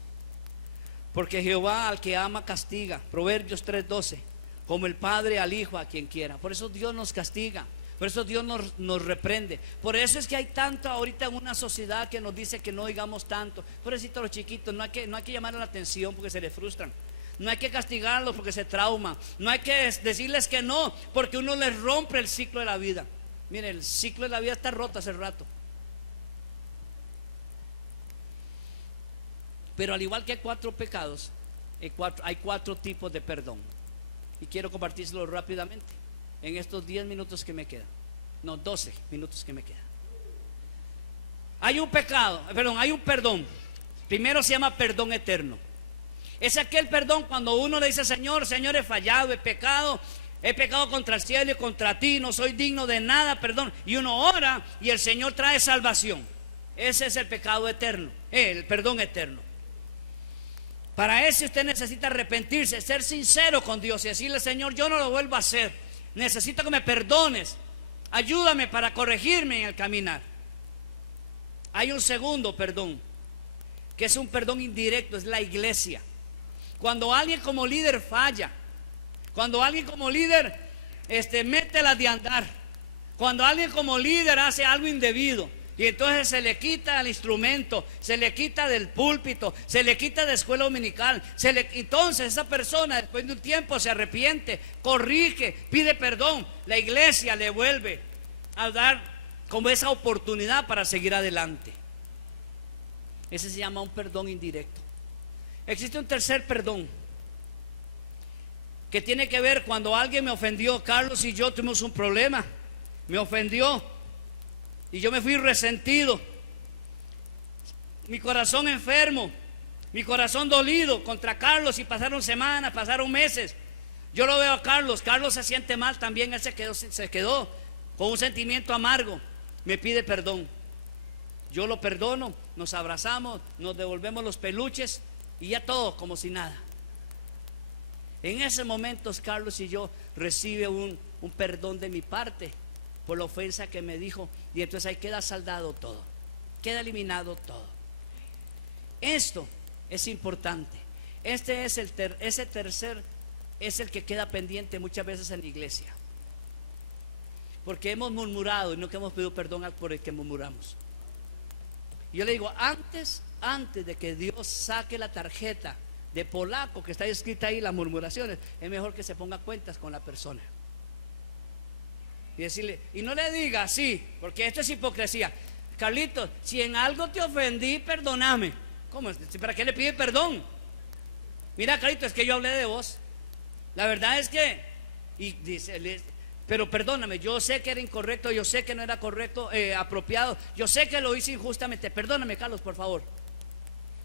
Porque Jehová al que ama castiga, Proverbios 3:12, como el padre al hijo a quien quiera. Por eso Dios nos castiga, por eso Dios nos reprende. Por eso es que hay tanto ahorita en una sociedad que nos dice que no digamos tanto. Pobrecito los chiquitos, no hay que llamarle la atención porque se les frustran. No hay que castigarlos porque se trauman. No hay que decirles que no, porque uno les rompe el ciclo de la vida. Miren, el ciclo de la vida está roto hace rato. Pero al igual que hay 4 pecados, hay 4 tipos de perdón. Y quiero compartírselo rápidamente en estos 10 minutos que me quedan. No, 12 minutos que me quedan. Hay un perdón. Primero se llama perdón eterno. Es aquel perdón cuando uno le dice: Señor, Señor, he fallado, he pecado contra el cielo y contra ti, no soy digno de nada, perdón. Y uno ora y el Señor trae salvación. Ese es el pecado eterno, el perdón eterno. Para eso usted necesita arrepentirse, ser sincero con Dios y decirle: Señor, yo no lo vuelvo a hacer, necesito que me perdones, ayúdame para corregirme en el caminar. Hay un segundo perdón, que es un perdón indirecto, es la iglesia. Cuando alguien como líder falla, cuando alguien como líder mete las de andar, cuando alguien como líder hace algo indebido, y entonces se le quita el instrumento, se le quita del púlpito, se le quita de escuela dominical, entonces esa persona después de un tiempo se arrepiente, corrige, pide perdón, la iglesia le vuelve a dar como esa oportunidad para seguir adelante. Ese se llama un perdón indirecto. Existe un tercer perdón que tiene que ver cuando alguien me ofendió. Carlos y yo tuvimos un problema, me ofendió y yo me fui resentido, mi corazón enfermo, mi corazón dolido contra Carlos, y pasaron semanas, pasaron meses. Yo lo veo a Carlos, Carlos se siente mal también, él se quedó con un sentimiento amargo, me pide perdón, yo lo perdono, nos abrazamos, nos devolvemos los peluches y ya todo como si nada. En ese momento Carlos y yo recibe un perdón de mi parte por la ofensa que me dijo, y entonces ahí queda saldado todo, queda eliminado todo. Esto es importante. Ese tercer es el que queda pendiente muchas veces en la iglesia, porque hemos murmurado y no que hemos pedido perdón por el que murmuramos. Yo le digo, antes de que Dios saque la tarjeta de polaco que está escrita ahí las murmuraciones, es mejor que se ponga cuentas con la persona y decirle, y no le diga así, porque esto es hipocresía. Carlitos, si en algo te ofendí, perdóname. ¿Cómo? ¿Para qué le pide perdón? Mira, Carlitos, es que yo hablé de vos, la verdad es que, y dice, pero perdóname, yo sé que era incorrecto, yo sé que no era correcto, apropiado, yo sé que lo hice injustamente, perdóname, Carlos, por favor.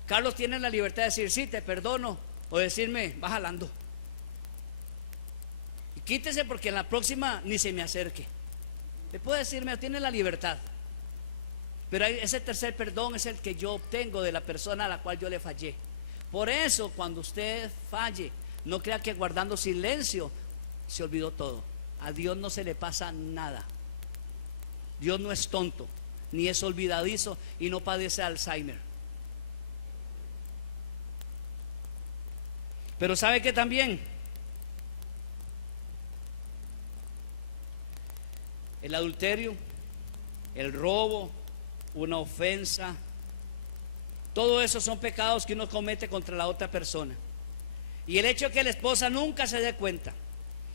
Carlos tiene la libertad de decir, sí, te perdono, o decirme, va jalando, y quítese porque en la próxima ni se me acerque. Le puede decirme, tiene la libertad. Pero ese tercer perdón es el que yo obtengo de la persona a la cual yo le fallé. Por eso, cuando usted falle, no crea que guardando silencio se olvidó todo. A Dios no se le pasa nada. Dios no es tonto, ni es olvidadizo, y no padece Alzheimer. Pero sabe que también el adulterio, el robo, una ofensa, todo eso son pecados que uno comete contra la otra persona. Y el hecho de que la esposa nunca se dé cuenta,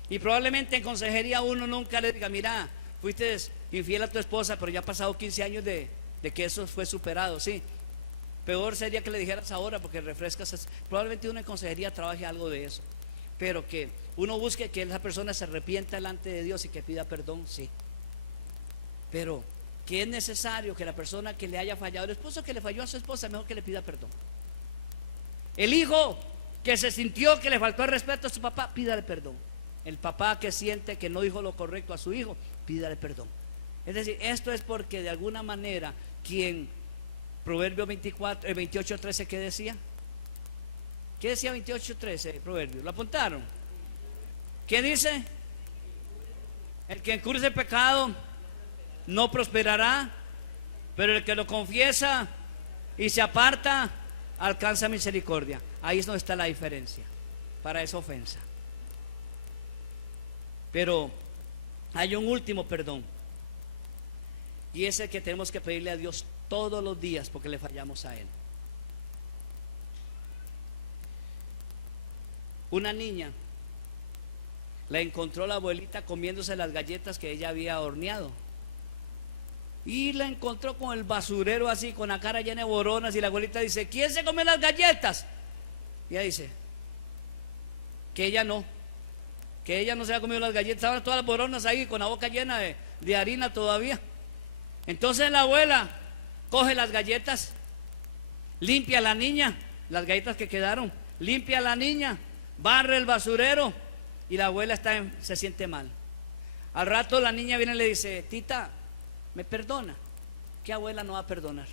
y probablemente en consejería uno nunca le diga, mira, fuiste infiel a tu esposa, pero ya ha pasado 15 años de que eso fue superado, sí. Peor sería que le dijeras ahora, porque refrescas. Probablemente uno en consejería trabaje algo de eso, pero que uno busque que esa persona se arrepienta delante de Dios y que pida perdón, sí. Pero que es necesario que la persona que le haya fallado, el esposo que le falló a su esposa, mejor que le pida perdón. El hijo que se sintió que le faltó el respeto a su papá, pídale perdón. El papá que siente que no dijo lo correcto a su hijo, pídale perdón. Es decir, esto es porque de alguna manera quien, Proverbio 28:13, ¿qué decía? ¿Qué decía 28:13 Proverbio? ¿Lo apuntaron? ¿Qué dice? El que encubre el pecado no prosperará, pero el que lo confiesa y se aparta alcanza misericordia. Ahí es donde está la diferencia para esa ofensa. Pero hay un último perdón, y es el que tenemos que pedirle a Dios todos los días porque le fallamos a Él. Una niña la encontró la abuelita comiéndose las galletas que ella había horneado, y la encontró con el basurero así, con la cara llena de boronas, y la abuelita dice, ¿quién se come las galletas? Y ella dice que ella no se había comido las galletas, estaban todas las boronas ahí con la boca llena de harina todavía. Entonces la abuela coge las galletas, limpia a la niña, las galletas que quedaron, limpia a la niña, barre el basurero, y la abuela se siente mal. Al rato la niña viene y le dice, tita, ¿me perdona? ¿Qué abuela no va a perdonar?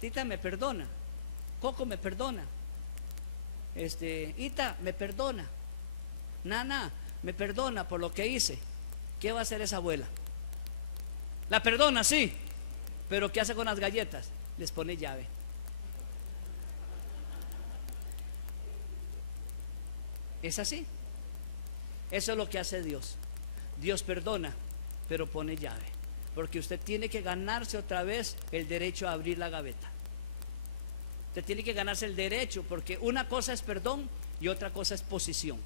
Tita, ¿me perdona? Coco, ¿me perdona? Ita, ¿me perdona? Nana, ¿me perdona por lo que hice? ¿Qué va a hacer esa abuela? La perdona, sí, pero ¿qué hace con las galletas? Les pone llave. Es así. Eso es lo que hace Dios. Dios perdona, pero pone llave. Porque usted tiene que ganarse otra vez el derecho a abrir la gaveta. Usted tiene que ganarse el derecho, porque una cosa es perdón y otra cosa es posición.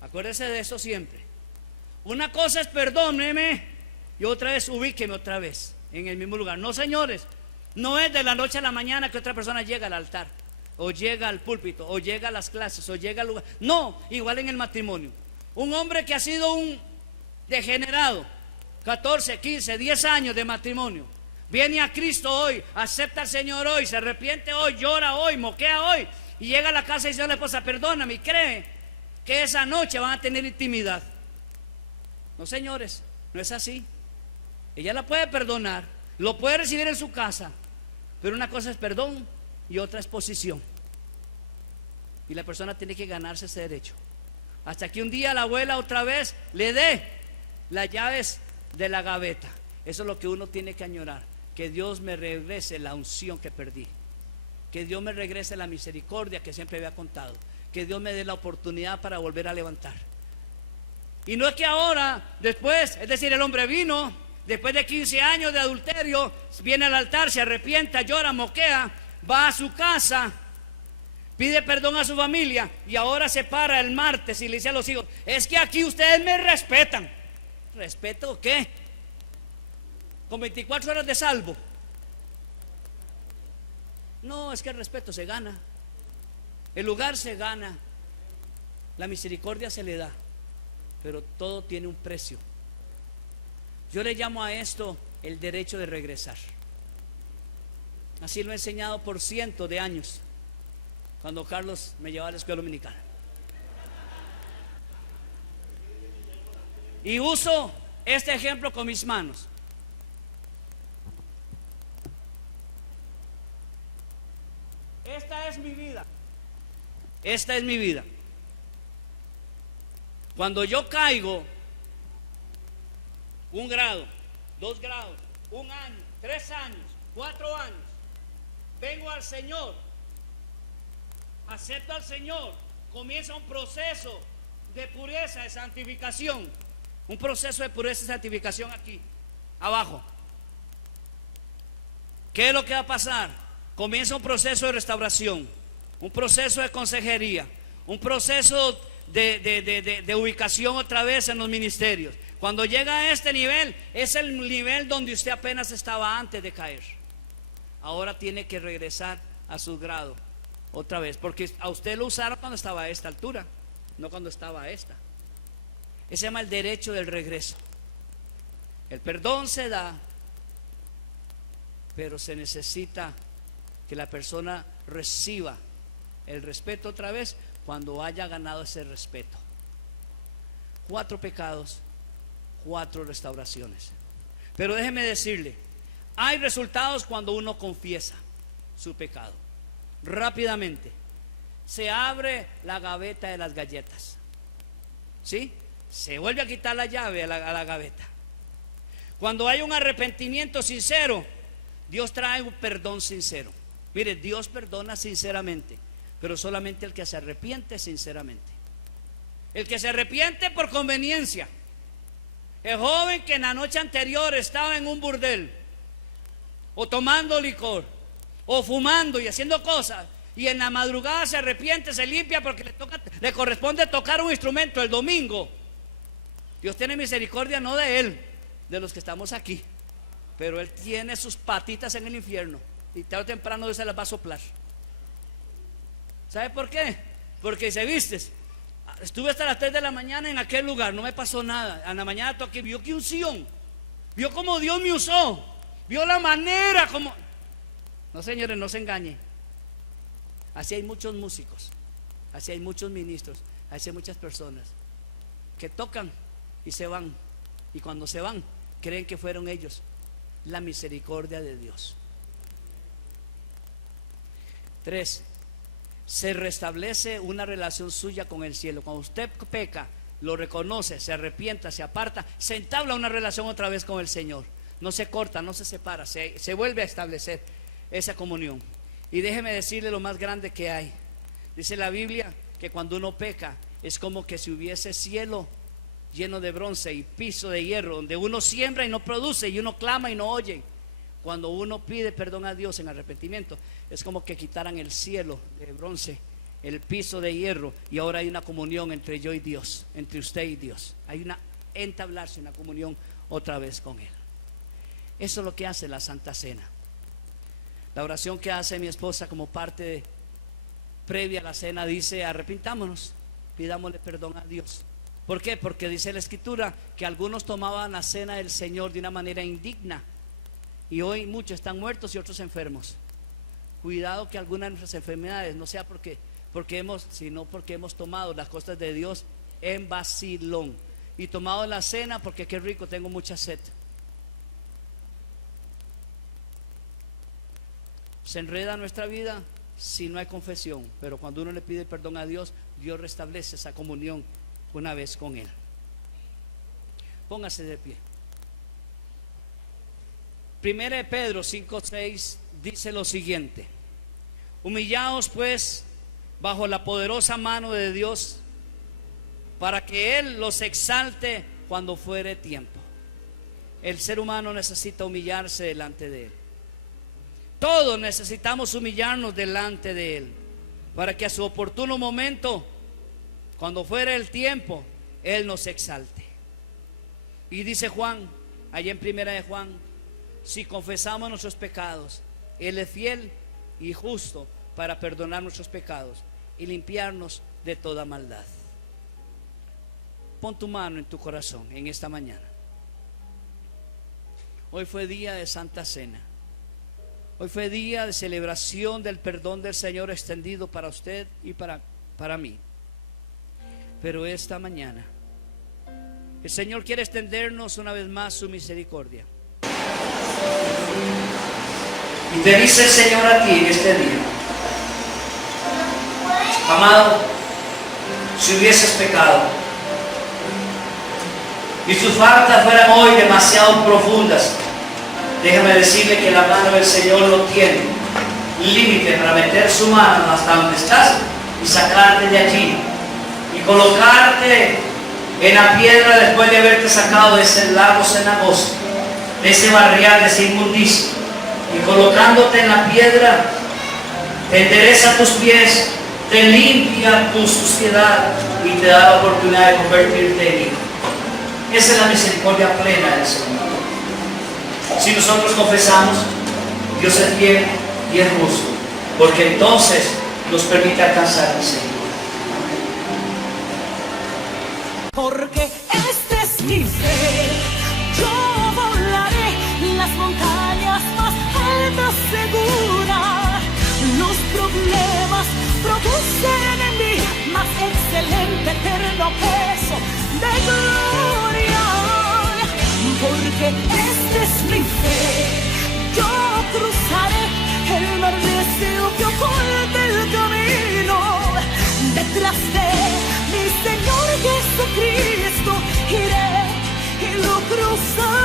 Acuérdese de eso siempre. Una cosa es perdóneme y otra es ubíqueme otra vez en el mismo lugar. No, señores, no es de la noche a la mañana que otra persona llega al altar, o llega al púlpito, o llega a las clases, o llega al lugar. No, igual en el matrimonio. Un hombre que ha sido un degenerado, 14, 15, 10 años de matrimonio, viene a Cristo hoy, acepta al Señor hoy, se arrepiente hoy, llora hoy, moquea hoy, y llega a la casa y dice a la esposa: perdóname, y cree que esa noche van a tener intimidad. No, señores, no es así. Ella la puede perdonar, lo puede recibir en su casa, pero una cosa es perdón y otra es posición. Y la persona tiene que ganarse ese derecho, hasta que un día la abuela otra vez le dé las llaves de la gaveta. Eso es lo que uno tiene que añorar: que Dios me regrese la unción que perdí, que Dios me regrese la misericordia que siempre había contado, que Dios me dé la oportunidad para volver a levantar. Y no es que ahora, después, es decir, el hombre vino después de 15 años de adulterio, viene al altar, se arrepienta, llora, moquea, va a su casa, pide perdón a su familia, y ahora se para el martes y le dice a los hijos: es que aquí ustedes me respetan. ¿Respeto qué? Con 24 horas de salvo. No, es que el respeto se gana, el lugar se gana, la misericordia se le da, pero todo tiene un precio. Yo le llamo a esto el derecho de regresar. Así lo he enseñado por cientos de años, cuando Carlos me llevaba a la escuela dominical. Y uso este ejemplo con mis manos. Esta es mi vida. Esta es mi vida. Cuando yo caigo 1 grado, 2 grados, 1 año, 3 años, 4 años, vengo al Señor, acepto al Señor, comienza un proceso de pureza, de santificación. Un proceso de pureza y santificación aquí, abajo. ¿Qué es lo que va a pasar? Comienza un proceso de restauración, un proceso de consejería, un proceso de ubicación otra vez en los ministerios. Cuando llega a este nivel, es el nivel donde usted apenas estaba antes de caer. Ahora tiene que regresar a su grado otra vez, porque a usted lo usaron cuando estaba a esta altura, no cuando estaba a esta. Ese se llama el derecho del regreso. El perdón se da, pero se necesita que la persona reciba el respeto otra vez cuando haya ganado ese respeto. 4 pecados, 4 restauraciones. Pero déjeme decirle, hay resultados cuando uno confiesa su pecado. Rápidamente se abre la gaveta de las galletas, ¿sí? Se vuelve a quitar la llave a la gaveta. Cuando hay un arrepentimiento sincero, Dios trae un perdón sincero. Mire, Dios perdona sinceramente, pero solamente el que se arrepiente sinceramente. El que se arrepiente por conveniencia. El joven que en la noche anterior estaba en un burdel, o tomando licor, o fumando y haciendo cosas, y en la madrugada se arrepiente, se limpia porque le corresponde tocar un instrumento el domingo. Dios tiene misericordia no de él, de los que estamos aquí, pero él tiene sus patitas en el infierno y tarde o temprano Dios se las va a soplar. ¿Sabe por qué? Porque se vistes. Estuve hasta las 3 de la mañana en aquel lugar, no me pasó nada. A la mañana toqué, vio que unción, vio cómo Dios me usó, vio la manera como... No, señores, no se engañen. Así hay muchos músicos, así hay muchos ministros, así hay muchas personas que tocan y se van, y cuando se van creen que fueron ellos. La misericordia de Dios. 3. Se restablece una relación suya con el cielo. Cuando usted peca, lo reconoce, se arrepienta, se aparta, se entabla una relación otra vez con el Señor. No se corta, no se separa, se vuelve a establecer esa comunión. Y déjeme decirle lo más grande que hay. Dice la Biblia que cuando uno peca es como que si hubiese cielo lleno de bronce y piso de hierro, donde uno siembra y no produce, y uno clama y no oye. Cuando uno pide perdón a Dios en arrepentimiento, es como que quitaran el cielo de bronce, el piso de hierro, y ahora hay una comunión entre yo y Dios, entre usted y Dios. Hay una entablarse, una comunión otra vez con Él. Eso es lo que hace la Santa Cena. La oración que hace mi esposa como parte previa a la cena dice: arrepintámonos, pidámosle perdón a Dios. ¿Por qué? Porque dice la Escritura que algunos tomaban la cena del Señor de una manera indigna, y hoy muchos están muertos y otros enfermos. Cuidado que algunas de nuestras enfermedades no sea sino porque hemos tomado las cosas de Dios en vacilón, y tomado la cena porque qué rico, tengo mucha sed. Se enreda nuestra vida si no hay confesión, pero cuando uno le pide perdón a Dios, Dios restablece esa comunión una vez con Él. Póngase de pie. Primera de Pedro 5:6 dice lo siguiente: humillaos pues bajo la poderosa mano de Dios, para que Él los exalte cuando fuere tiempo. El ser humano necesita humillarse delante de Él. Todos necesitamos humillarnos delante de Él, para que a su oportuno momento, cuando fuere el tiempo, Él nos exalte. Y dice Juan, allá en primera de Juan: si confesamos nuestros pecados, Él es fiel y justo para perdonar nuestros pecados y limpiarnos de toda maldad. Pon tu mano en tu corazón en esta mañana. Hoy fue día de Santa Cena. Hoy fue día de celebración del perdón del Señor extendido para usted y para mí. Pero esta mañana el Señor quiere extendernos una vez más su misericordia. Y te dice el Señor a ti en este día: amado, si hubieses pecado y tus faltas fueran hoy demasiado profundas, déjame decirle que la mano del Señor no tiene límite para meter su mano hasta donde estás y sacarte de allí y colocarte en la piedra después de haberte sacado de ese lago cenagoso, de ese barrial, de ese inmundicio, y colocándote en la piedra te endereza tus pies, te limpia tu suciedad y te da la oportunidad de convertirte en hijo. Esa es la misericordia plena del Señor. Si nosotros confesamos, Dios es fiel y es justo, porque entonces nos permite alcanzar el Señor. Porque este es mi fe, yo volaré las montañas más altas segura. Los problemas producen en mí más excelente eterno peso de gloria. Porque este es mi fe, yo cruzaré el mar recio que oculta el camino. Detrás de mi Señor Jesucristo iré y lo cruzaré.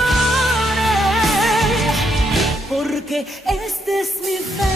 Porque este es mi fe.